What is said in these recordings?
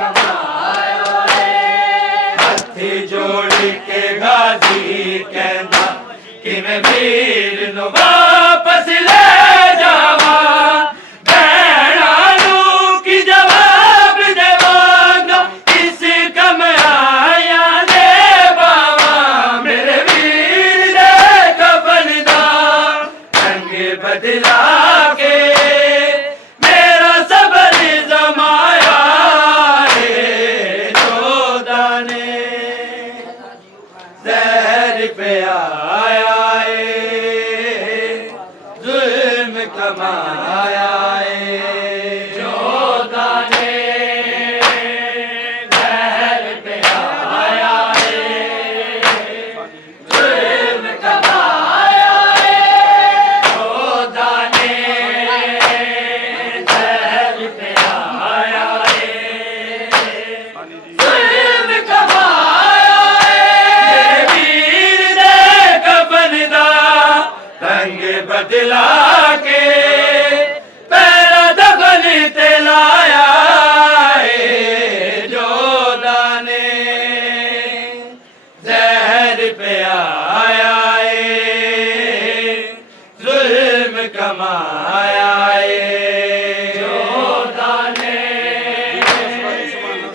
कमाया हथी जोड़ के गाजी कहना कि मैं वीर नू वापस ले जावा भैणा नू की जवाब देवांगा इस कम आया दे बावा मेरे वीर दे कफन दा रंग बदला के मेरा सबर जमाया रे जोधा ने जहर पे आया जुल्म कमाया जोधा ने जहर पे आया जुल्म कमाया जोधा ने जहर पे आया जुल्म कमाया मेरे वीर दे कफन दा रंग बदला के पैरा दफन ते लाया जोधा ने जहर पे आया जुल्म कमाया जोधा ने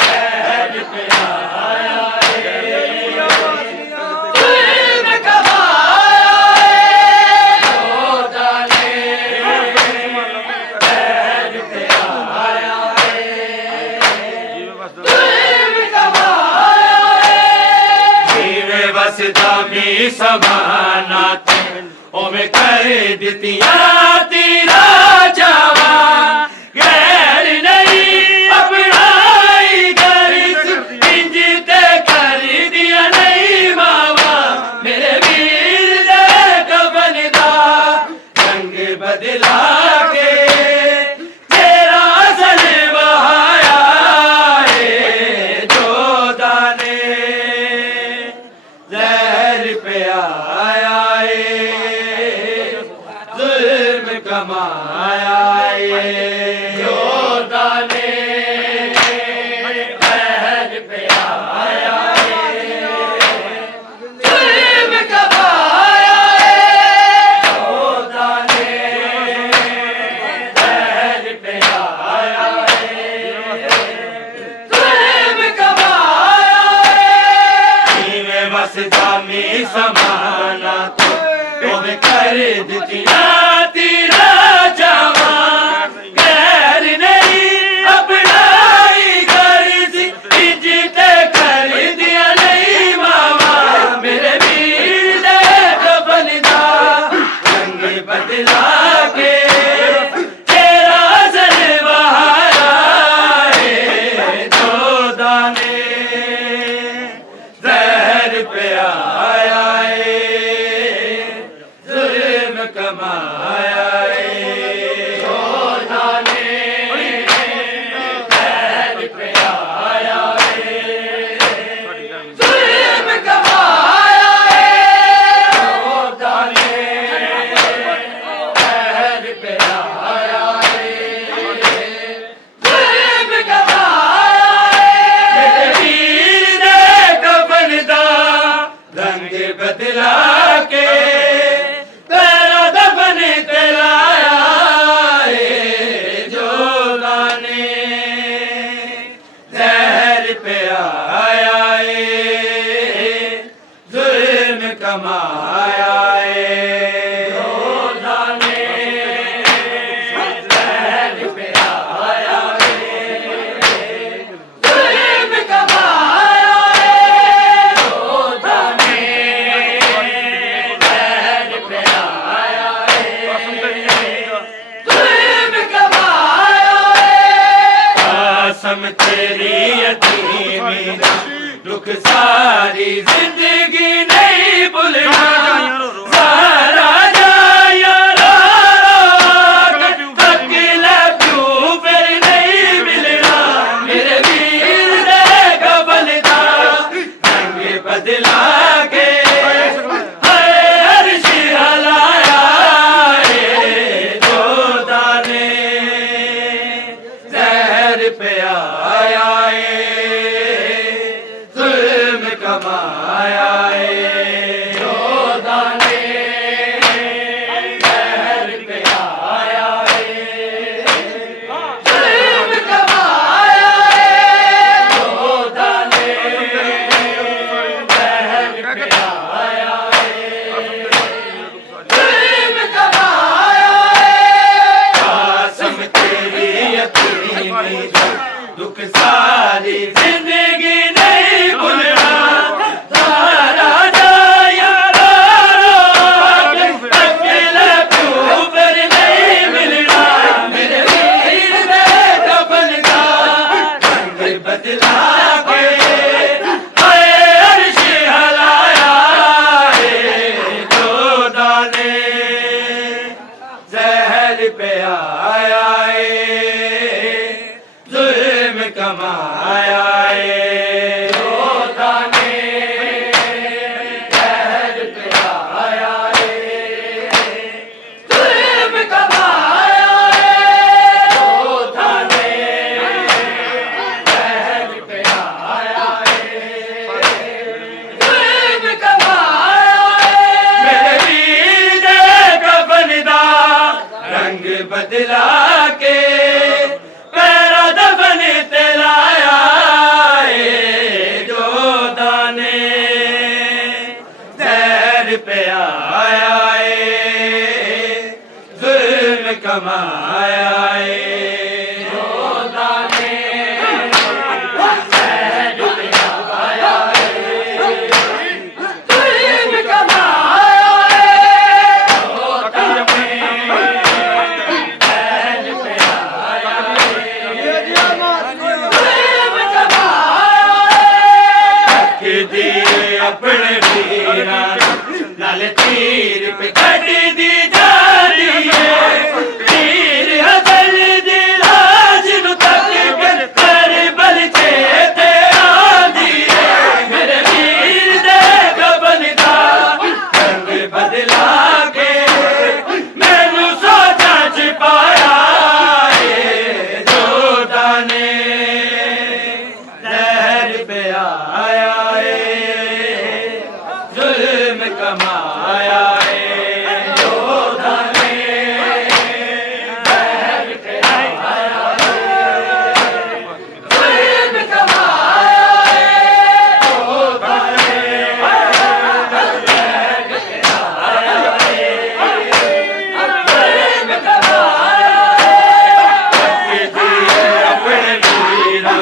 जहर पे आया जुल्म कमाया जोधा ने जहर पे आया जुल्म कमाया जीवे वसदा मी समाना ओमे कर दितिया तेरा जावा गैर नहीं अपनाई गरिस इंज ते कर दिया नहीं मावा मेरे वीर दे कफन दा रंग बदला के तेरा असल बहाया जोधा ने जहर पे आया जुल्म कमाया जोधा ने जहर पे आया जुल्म कमाया जोधा ने जहर पे आया जुल्म कमाया बस जामी समाना तो मैं कर दितिया तेरा जावा गैर नहीं अपनाई गरिस इंज ते कर दिया नहीं मावा मेरे वीर दे कफन दा रंग बदला के तेरा असल बहाया जोधा ने जहर पे आया जुल्म कमाया जोधा ने जहर पे आया जुल्म कमाया जोधा ने जहर पे आया जुल्म कमाया मेरे वीर दे कफन दा रंग बदला के पैरा दफन ते लाया जोधा ने जहर पे आया जुल्म कमाया जोधा ने जहर पे आया जुल्म कमाया जोधा ने जहर पे आया जुल्म कमाया कसम तेरी यतीमी दुख सारी जिंदगी नहीं भूलना सारा जाया तक ले क्यों फिर नहीं मिलना मेरे वीर दे कफन दा रंग बदला के अर्श हलाया जोधा ने जहर पे आया यतीमी दा दुख सारी जिंदगी नहीं भुलना सारा जा यारा अकेला क्यों फिर नहीं मिलना मेरे वीर दे कफन दा रंग बदला के हाय अर्श हलाया जोधा ने जहर पे आया जुल्म कमाया जोधा ने जहर पे आया जुल्म कमाया जोधा ने जहर पे आया जुल्म कमाया मेरे वीर दे कफन दा रंग बदला के पैरा दफन ते लाया जोधा ने जहर पे आया जुल्म कमाया जोधा ने जहर पे आया जुल्म कमाया जोधा ने जहर पे आया जुल्म कमाया कि दिए अपने वीरा लाल तीर पे कट दी जाती है तीर हसन दी लाज नु तक कर बल चेते आंदी है मेरे वीर दे कफन दा रंग बदला के मैनू सोचा छिपाया जोधा ने जहर पे आया जुल्म कमाया जोधा ने जहर पे आया जुल्म कमाया जोधा ने जहर पे आया जुल्म कमाया कि दिए अपने वीरा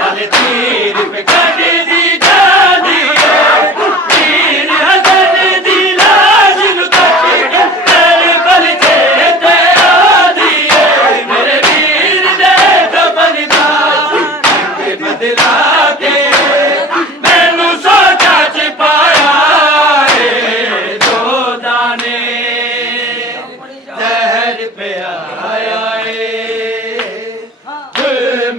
लाल तीर पे कट दी जाती है तीर हसन दी लाज नु तक कर बल चेते आंदी है मेरे वीर दे कफन दा रंग बदला के मैनू सोचा छिपाया जोधा ने जहर पे आया जुल्म